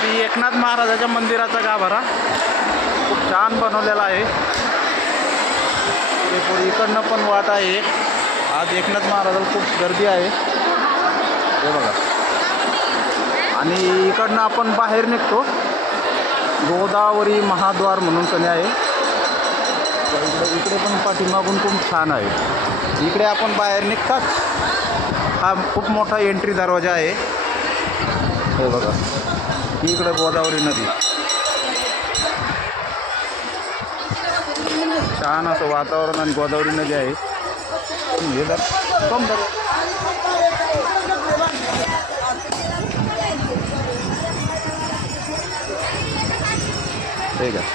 श्री एकनाथ महाराजाच्या मंदिराचा गाभारा खूप छान बनवलेला आहे. पुढे इकडनं पण वाट आहे. आज एकनाथ महाराजाला खूप गर्दी आहे हे बघा. आणि इकडनं आपण बाहेर निघतो. गोदावरी महाद्वार म्हणून कने आहे. इकडे पण पाठीमागून खूप छान आहे. इकडे आपण बाहेर निघताच हा खूप मोठा एंट्री दरवाजा आहे हे बघा. इकडे गोदावरी नदी, छान असं वातावरण आणि गोदावरी नदी आहे. ठीक आहे.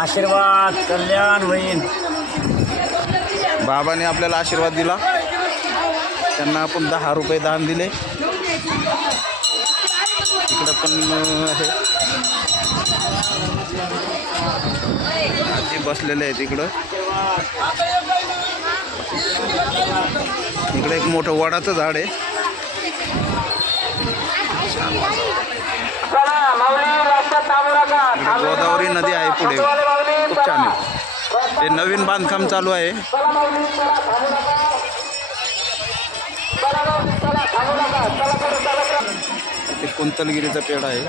आशीर्वाद कल्याण होईल. बाबाने आपल्याला आशीर्वाद दिला. त्यांना आपण 10 रुपये दान दिले. इकडं पण आहे आजी बसलेले आहेत. इकडं एक मोठं वडाचं झाड आहे. गोदावरी नदी आहे पुढे, खूप छान आहे. ते नवीन बांधकाम चालू आहे. ते कुंतलगिरीचा पेढा आहे.